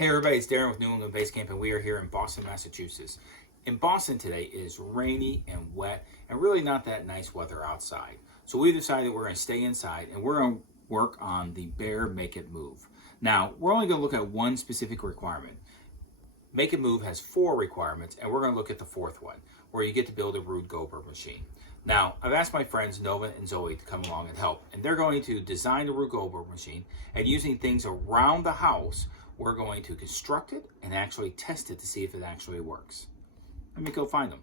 Hey everybody, it's Darren with New England Base Camp, and we are here in Boston, Massachusetts. In Boston today, it is rainy and wet and really not that nice weather outside. So we decided we're going to stay inside and we're going to work on the Bear Make It Move. Now, we're only going to look at one specific requirement. Make It Move has 4 requirements, and we're going to look at the 4th one, where you get to build a Rube Goldberg machine. Now, I've asked my friends Nova and Zoe to come along and help, and they're going to design the Rube Goldberg machine, and using things around the house, we're going to construct it and actually test it to see if it actually works. Let me go find them.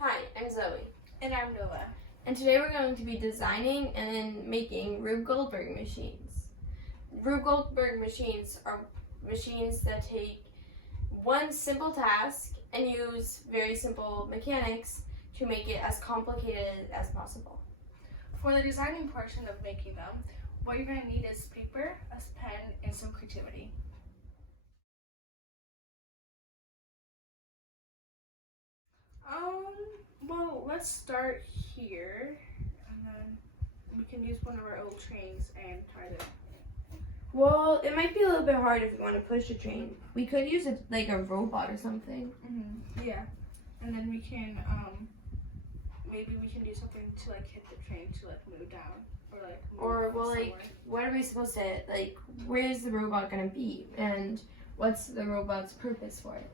Hi, I'm Zoe. And I'm Nova. And today we're going to be designing and making Rube Goldberg machines. Rube Goldberg machines are machines that take one simple task and use very simple mechanics to make it as complicated as possible. For the designing portion of making them, what you're going to need is paper, a pen, and some creativity. Well, let's start here, and then we can use one of our old trains and try to... Well, it might be a little bit hard if we want to push a train. We could use it like a robot or something. Yeah, and then we can, maybe we can do something to like hit the train to like move down, or like move somewhere. What are we supposed to, like, where's the robot going to be? And what's the robot's purpose for it?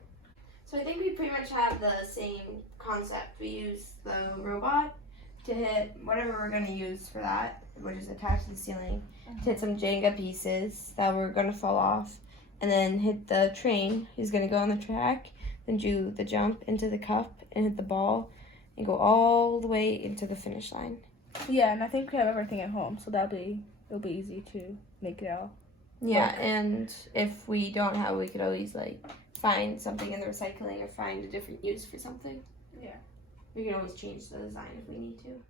So I think we pretty much have the same concept. We use the robot to hit whatever we're going to use for that, which is attached to the ceiling, to hit some Jenga pieces that were going to fall off, and then hit the train. He's going to go on the track, then do the jump into the cup and hit the ball and go all the way into the finish line. Yeah, and I think we have everything at home, so it'll be easy to make it all. Yeah, and if we don't have, we could always like find something in the recycling or find a different use for something. Yeah. We can always change the design if we need to.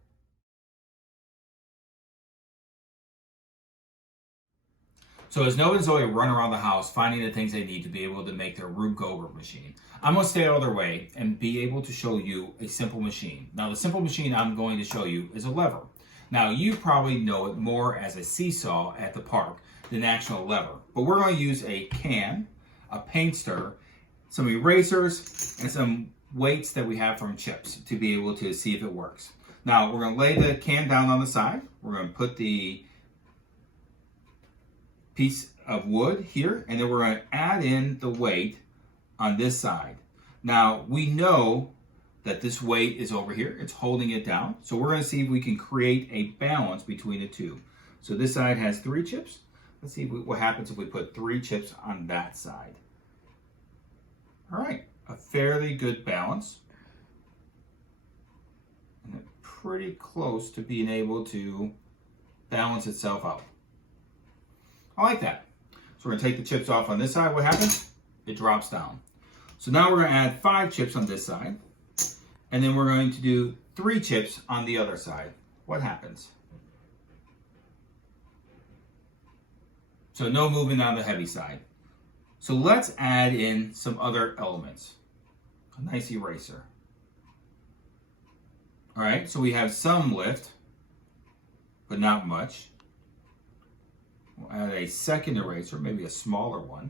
So as Nova and Zoe run around the house finding the things they need to be able to make their Rube Goldberg machine, I'm going to stay out of their way and be able to show you a simple machine. Now the simple machine I'm going to show you is a lever. Now you probably know it more as a seesaw at the park than an actual lever. But we're going to use a can, a paint stir, some erasers, and some weights that we have from chips to be able to see if it works. Now we're going to lay the can down on the side. We're going to put the piece of wood here, and then we're going to add in the weight on this side. Now we know that this weight is over here. It's holding it down. So we're going to see if we can create a balance between the two. So this side has 3 chips. Let's see what happens if we put 3 chips on that side. All right, a fairly good balance. And pretty close to being able to balance itself out. I like that. So we're gonna take the chips off on this side. What happens? It drops down. So now we're gonna add 5 chips on this side. And then we're going to do 3 chips on the other side. What happens? So no movement on the heavy side. So let's add in some other elements. A nice eraser. All right, so we have some lift, but not much. We'll add a second eraser, maybe a smaller one.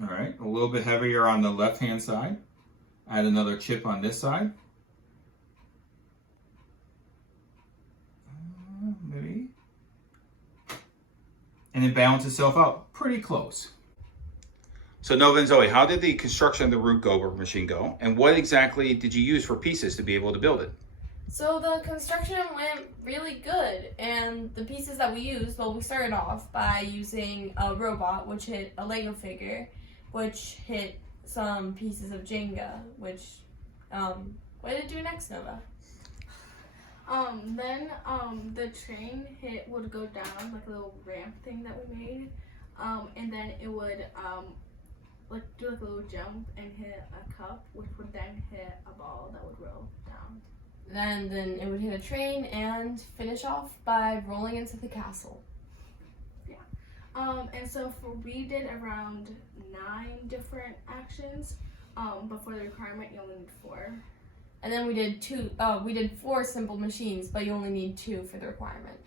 All right, a little bit heavier on the left-hand side. Add another chip on this side. Maybe. And it balances itself out pretty close. So Nova and Zoe, how did the construction of the Rube Goldberg machine go? And what exactly did you use for pieces to be able to build it? So the construction went really good, and the pieces that we used, well, we started off by using a robot, which hit a Lego figure, which hit some pieces of Jenga, which, what did it do next, Nova? Then the train would go down, like a little ramp thing that we made, and then it would like do like a little jump and hit a cup, which would then hit a ball that would roll down. And then it would hit a train and finish off by rolling into the castle. Yeah. And so we did around 9 different actions, but for the requirement you only need 4. And then we did 4 simple machines, but you only need 2 for the requirement.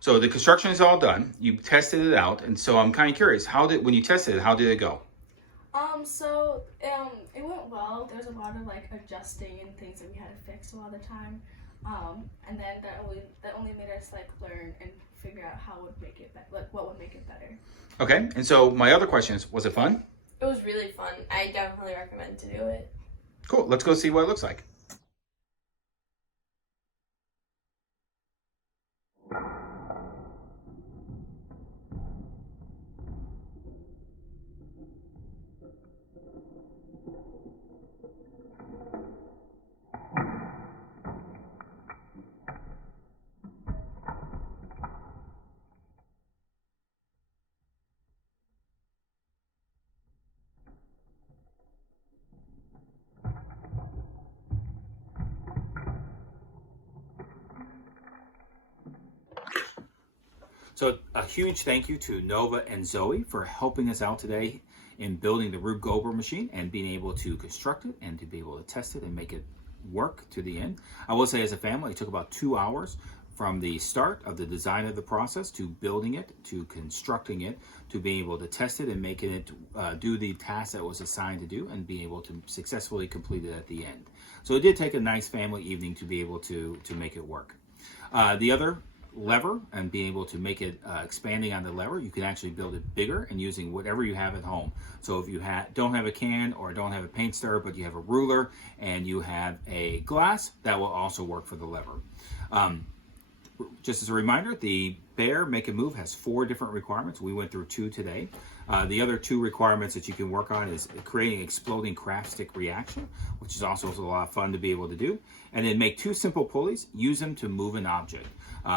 So the construction is all done. You tested it out, and so I'm kind of curious. When you tested it, how did it go? It went well. There was a lot of like adjusting and things that we had to fix all the time. And then that only made us like learn and figure out how would make it what would make it better. Okay, and so my other question is, was it fun? It was really fun. I definitely recommend to do it. Cool, let's go see what it looks like. So a huge thank you to Nova and Zoe for helping us out today in building the Rube Goldberg machine and being able to construct it and to be able to test it and make it work to the end. I will say as a family, it took about 2 hours from the start of the design of the process to building it, to constructing it, to being able to test it and making it do the task that was assigned to do and being able to successfully complete it at the end. So it did take a nice family evening to be able to make it work. The other lever and being able to make it expanding on the lever, you can actually build it bigger and using whatever you have at home. So if you don't have a can or don't have a paint stirrer, but you have a ruler and you have a glass, that will also work for the lever. Just as a reminder, the Bear Make and Move has 4 different requirements. We went through 2 today. The other 2 requirements that you can work on is creating exploding craft stick reaction, which is also a lot of fun to be able to do. And then make 2 simple pulleys, use them to move an object,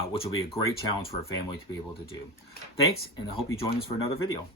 which will be a great challenge for a family to be able to do. Thanks, and I hope you join us for another video.